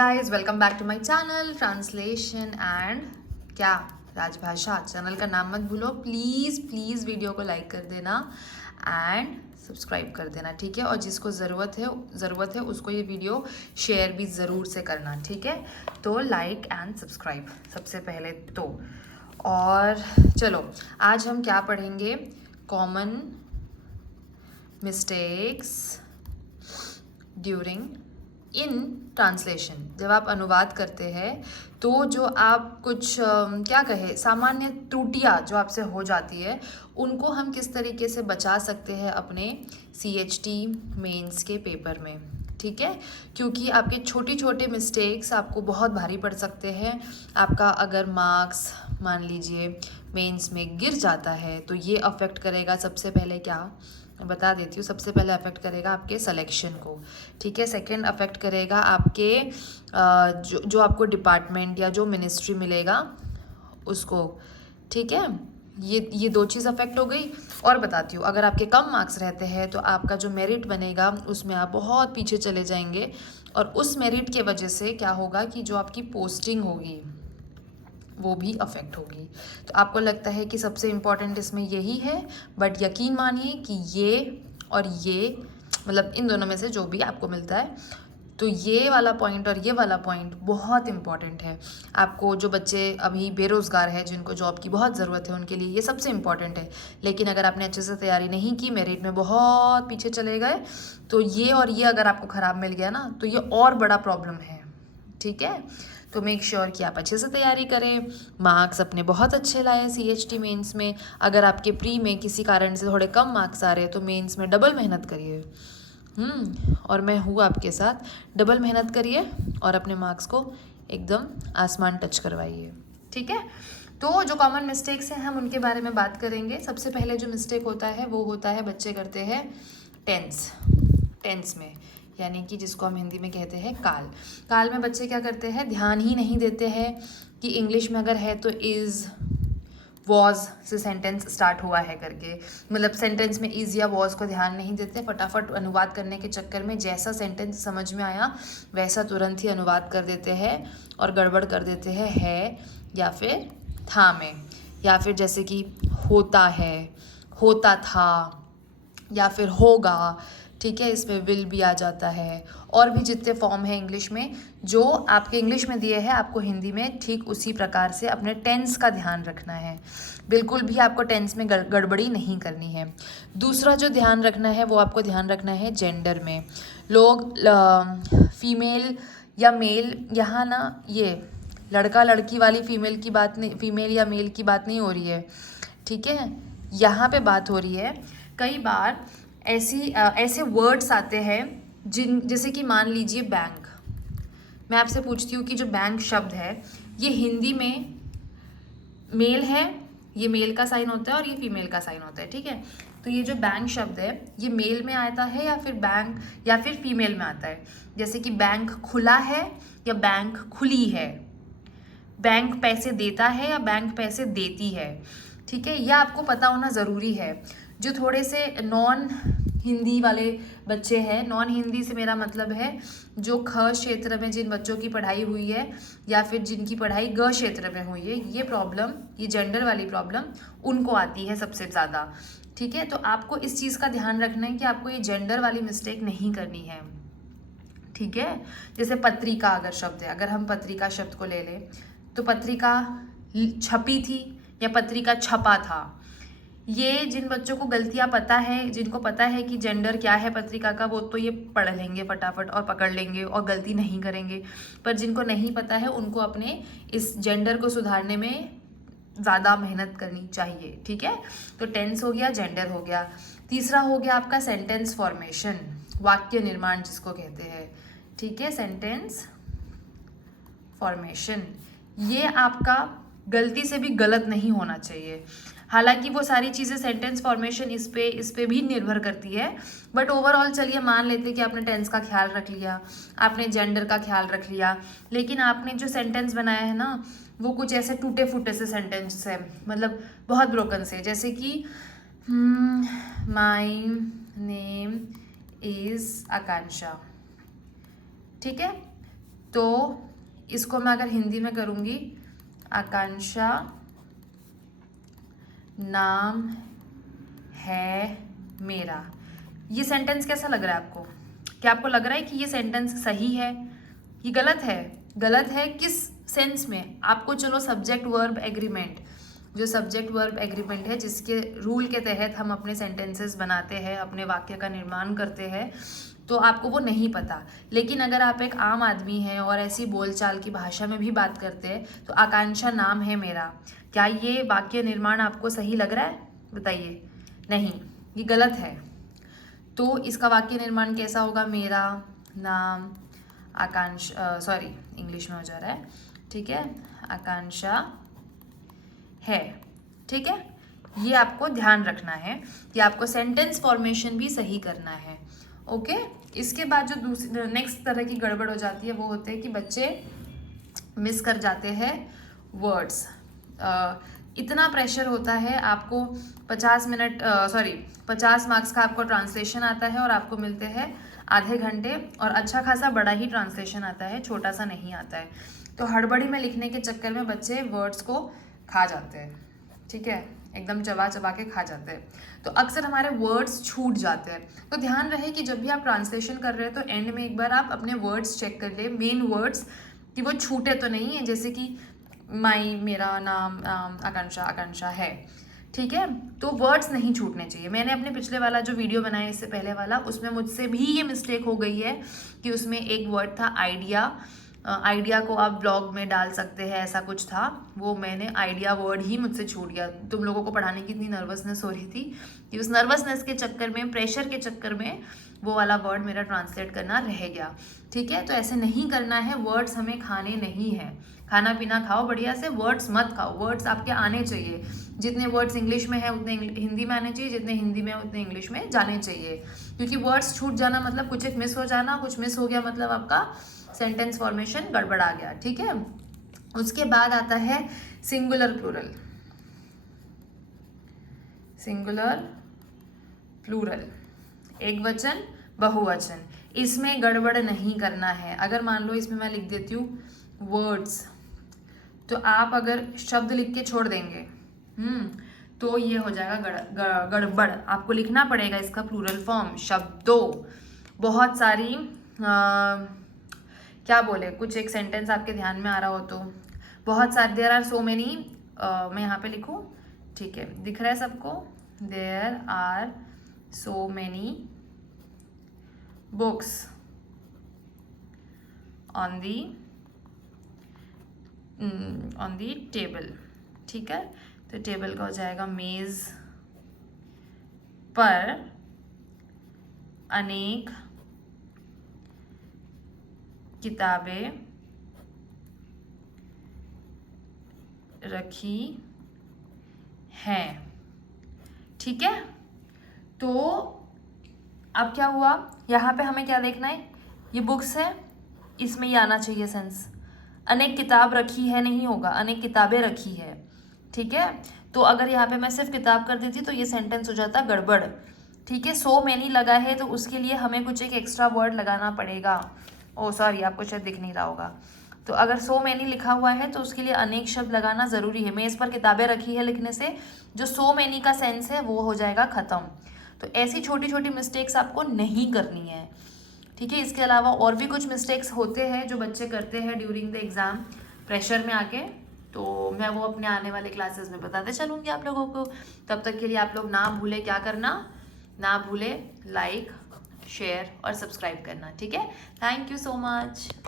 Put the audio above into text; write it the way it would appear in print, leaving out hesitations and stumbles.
Guys welcome back to my channel translation and क्या राजभाषा। Channel का नाम मत भूलो प्लीज़ प्लीज़। वीडियो को लाइक कर देना एंड सब्सक्राइब कर देना, ठीक है। और जिसको ज़रूरत है उसको ये वीडियो शेयर भी ज़रूर से करना, ठीक है। तो लाइक एंड सब्सक्राइब सबसे पहले तो। और चलो आज हम क्या पढ़ेंगे, common mistakes during in translation. जब आप अनुवाद करते हैं तो जो आप कुछ क्या कहे सामान्य त्रुटियां जो आपसे हो जाती है उनको हम किस तरीके से बचा सकते हैं अपने CHT मेंस के पेपर में, ठीक है। क्योंकि आपके छोटी छोटे मिस्टेक्स आपको बहुत भारी पड़ सकते हैं। आपका अगर मार्क्स मान लीजिए मेंस में गिर जाता है तो ये अफेक्ट करेगा सबसे पहले क्या बता देती हूँ। सबसे पहले अफेक्ट करेगा आपके सिलेक्शन को, ठीक है। सेकंड अफेक्ट करेगा आपके जो आपको डिपार्टमेंट या जो मिनिस्ट्री मिलेगा उसको, ठीक है। ये दो चीज़ अफेक्ट हो गई। और बताती हूँ अगर आपके कम मार्क्स रहते हैं तो आपका जो मेरिट बनेगा उसमें आप बहुत पीछे चले जाएंगे। और उस मेरिट के वजह से क्या होगा कि जो आपकी पोस्टिंग होगी वो भी अफेक्ट होगी। तो आपको लगता है कि सबसे इम्पॉर्टेंट इसमें यही है, बट यकीन मानिए कि ये और ये मतलब इन दोनों में से जो भी आपको मिलता है तो ये वाला पॉइंट और ये वाला पॉइंट बहुत इम्पॉर्टेंट है। आपको जो बच्चे अभी बेरोज़गार हैं जिनको जॉब की बहुत ज़रूरत है उनके लिए ये सबसे इम्पॉर्टेंट है। लेकिन अगर आपने अच्छे से तैयारी नहीं की, मेरिट में बहुत पीछे चले गए, तो ये और ये अगर आपको ख़राब मिल गया ना तो ये और बड़ा प्रॉब्लम है, ठीक है। तो मेक श्योर कि आप अच्छे से तैयारी करें, मार्क्स अपने बहुत अच्छे लाएं CHT मेंस में। अगर आपके प्री में किसी कारण से थोड़े कम मार्क्स आ रहे हैं तो मेंस में डबल मेहनत करिए। और मैं हूँ आपके साथ, डबल मेहनत करिए और अपने मार्क्स को एकदम आसमान टच करवाइए, ठीक है। तो जो कॉमन मिस्टेक्स हैं हम उनके बारे में बात करेंगे। सबसे पहले जो मिस्टेक होता है वो होता है बच्चे करते हैं टेंस में, यानी कि जिसको हम हिंदी में कहते हैं काल में बच्चे क्या करते हैं, ध्यान ही नहीं देते हैं कि इंग्लिश में अगर है तो इज़ वॉज से सेंटेंस स्टार्ट हुआ है करके। मतलब सेंटेंस में इज़ या वॉज को ध्यान नहीं देते, फटाफट अनुवाद करने के चक्कर में जैसा सेंटेंस समझ में आया वैसा तुरंत ही अनुवाद कर देते हैं और गड़बड़ कर देते हैं है या फिर था में। या फिर जैसे कि होता है, होता था या फिर होगा, ठीक है। इसमें विल भी आ जाता है। और भी जितने फॉर्म है इंग्लिश में जो आपके इंग्लिश में दिए हैं आपको हिंदी में ठीक उसी प्रकार से अपने टेंस का ध्यान रखना है। बिल्कुल भी आपको टेंस में गड़बड़ी नहीं करनी है। दूसरा जो ध्यान रखना है वो आपको ध्यान रखना है जेंडर में। लोग फीमेल या मेल, यहाँ ना ये लड़का लड़की वाली फीमेल की बात नहीं, फीमेल या मेल की बात नहीं हो रही है, ठीक है। यहाँ पे बात हो रही है कई बार ऐसे वर्ड्स आते हैं जैसे कि मान लीजिए बैंक। मैं आपसे पूछती हूँ कि जो बैंक शब्द है ये हिंदी में मेल है, ये मेल का साइन होता है और ये फीमेल का साइन होता है, ठीक है। तो ये जो बैंक शब्द है ये मेल में आता है या फिर बैंक या फिर फीमेल में आता है। जैसे कि बैंक खुला है या बैंक खुली है, बैंक पैसे देता है या बैंक पैसे देती है, ठीक है। यह आपको पता होना ज़रूरी है। जो थोड़े से नॉन हिंदी वाले बच्चे हैं, नॉन हिंदी से मेरा मतलब है जो ख क्षेत्र में जिन बच्चों की पढ़ाई हुई है या फिर जिनकी पढ़ाई ग क्षेत्र में हुई है, ये प्रॉब्लम, ये जेंडर वाली प्रॉब्लम उनको आती है सबसे ज़्यादा, ठीक है। तो आपको इस चीज़ का ध्यान रखना है कि आपको ये जेंडर वाली मिस्टेक नहीं करनी है, ठीक है। जैसे पत्रिका अगर शब्द है, अगर हम पत्रिका शब्द को ले लें तो पत्रिका छपी थी या पत्रिका छपा था। ये जिन बच्चों को गलतियां पता है, जिनको पता है कि जेंडर क्या है पत्रिका का, वो तो ये पढ़ लेंगे फटाफट और पकड़ लेंगे और गलती नहीं करेंगे। पर जिनको नहीं पता है उनको अपने इस जेंडर को सुधारने में ज़्यादा मेहनत करनी चाहिए, ठीक है। तो टेंस हो गया, जेंडर हो गया। तीसरा हो गया आपका सेंटेंस फॉर्मेशन, वाक्य निर्माण जिसको कहते हैं, ठीक है। सेंटेंस फॉर्मेशन ये आपका गलती से भी गलत नहीं होना चाहिए। हालांकि वो सारी चीज़ें सेंटेंस फॉर्मेशन इस पे भी निर्भर करती है, बट ओवरऑल चलिए मान लेते कि आपने टेंस का ख्याल रख लिया, आपने जेंडर का ख्याल रख लिया, लेकिन आपने जो सेंटेंस बनाया है ना वो कुछ ऐसे टूटे फूटे से सेंटेंस है, मतलब बहुत ब्रोकन से। जैसे कि माय नेम इज़ आकांक्षा, ठीक है। तो इसको मैं अगर हिंदी में करूँगी, आकांक्षा नाम है मेरा। ये सेंटेंस कैसा लग रहा है आपको? क्या आपको लग रहा है कि ये सेंटेंस सही है, ये गलत है? गलत है किस सेंस में? आपको चलो सब्जेक्ट वर्ब एग्रीमेंट, जो सब्जेक्ट वर्ब एग्रीमेंट है जिसके रूल के तहत हम अपने सेंटेंसेस बनाते हैं, अपने वाक्य का निर्माण करते हैं, तो आपको वो नहीं पता। लेकिन अगर आप एक आम आदमी हैं और ऐसी बोलचाल की भाषा में भी बात करते हैं, तो आकांक्षा नाम है मेरा, क्या ये वाक्य निर्माण आपको सही लग रहा है? बताइए। नहीं, ये गलत है। तो इसका वाक्य निर्माण कैसा होगा? मेरा नाम आकांक्षा, सॉरी इंग्लिश में हो जा रहा है, ठीक है, आकांक्षा है। ठीक है, ये आपको ध्यान रखना है कि आपको सेंटेंस फॉर्मेशन भी सही करना है। ओके, इसके बाद जो दूसरी नेक्स्ट तरह की गड़बड़ हो जाती है वो होते हैं कि बच्चे मिस कर जाते हैं वर्ड्स। इतना प्रेशर होता है, आपको 50 मार्क्स का आपको ट्रांसलेशन आता है और आपको मिलते हैं आधे घंटे, और अच्छा खासा बड़ा ही ट्रांसलेशन आता है, छोटा सा नहीं आता है। तो हड़बड़ी में लिखने के चक्कर में बच्चे वर्ड्स को खा जाते हैं, ठीक है, एकदम चबा चबा के खा जाते हैं। तो अक्सर हमारे वर्ड्स छूट जाते हैं। तो ध्यान रहे कि जब भी आप ट्रांसलेशन कर रहे हैं तो एंड में एक बार आप अपने वर्ड्स चेक कर ले, मेन वर्ड्स, कि वो छूटे तो नहीं है। जैसे कि माई, मेरा नाम आकांक्षा है, ठीक है, तो वर्ड्स नहीं छूटने चाहिए। मैंने अपने पिछले वाला जो वीडियो बनाया इससे पहले वाला, उसमें मुझसे भी ये मिस्टेक हो गई है कि उसमें एक वर्ड था आइडिया। आइडिया को आप ब्लॉग में डाल सकते हैं, ऐसा कुछ था, वो मैंने आइडिया वर्ड ही मुझसे छूट गया। तुम लोगों को पढ़ाने की इतनी नर्वसनेस हो रही थी कि उस नर्वसनेस के चक्कर में, प्रेशर के चक्कर में वो वाला वर्ड मेरा ट्रांसलेट करना रह गया। ठीक है, तो ऐसे नहीं करना है, वर्ड्स हमें खाने नहीं है। खाना पीना खाओ बढ़िया से, वर्ड्स मत खाओ। वर्ड्स आपके आने चाहिए, जितने वर्ड्स इंग्लिश में है उतने हिंदी में आने चाहिए, जितने हिंदी में उतने इंग्लिश में जाने चाहिए। क्योंकि वर्ड्स छूट जाना मतलब कुछ एक मिस हो जाना, कुछ मिस हो गया मतलब आपका सेंटेंस फॉर्मेशन गड़बड़ा गया। ठीक है, उसके बाद आता है सिंगुलर प्लूरल। सिंगुलर प्लूरल, एक वचन बहुवचन, इसमें गड़बड़ नहीं करना है। अगर मान लो इसमें मैं लिख देती हूँ वर्ड्स, तो आप अगर शब्द लिख के छोड़ देंगे तो ये हो जाएगा गड़बड़। आपको लिखना पड़ेगा इसका प्लूरल फॉर्म, शब्दों। बहुत सारी क्या बोले, कुछ एक सेंटेंस आपके ध्यान में आ रहा हो तो, बहुत सारे, देयर आर सो मेनी, मैं यहाँ पे लिखूँ, ठीक है, दिख रहा है सबको, there are so many books on the table. ठीक है, तो टेबल का हो जाएगा मेज पर अनेक किताबें रखी हैं। ठीक है, तो अब क्या हुआ, यहाँ पे हमें क्या देखना है, ये बुक्स है, इसमें ये आना चाहिए सेंस। अनेक किताब रखी है नहीं होगा, अनेक किताबें रखी है। ठीक है, तो अगर यहाँ पे मैं सिर्फ किताब कर देती तो ये सेंटेंस हो जाता गड़बड़। ठीक है, सो मैनी लगा है तो उसके लिए हमें कुछ एक एक्स्ट्रा वर्ड लगाना पड़ेगा। ओ सॉरी, आपको शायद दिख नहीं रहा होगा। तो अगर सो मैनी लिखा हुआ है तो उसके लिए अनेक शब्द लगाना ज़रूरी है। मेज़ पर किताबें रखी है लिखने से जो सो मैनी का सेंस है वो हो जाएगा ख़त्म। तो ऐसी छोटी छोटी मिस्टेक्स आपको नहीं करनी है। ठीक है, इसके अलावा और भी कुछ मिस्टेक्स होते हैं जो बच्चे करते हैं ड्यूरिंग द एग्ज़ाम, प्रेशर में आके, तो मैं वो अपने आने वाले क्लासेस में बताते चलूँगी आप लोगों को। तब तक के लिए आप लोग ना भूले क्या करना, ना भूले लाइक, शेयर और सब्सक्राइब करना। ठीक है, थैंक यू सो मच।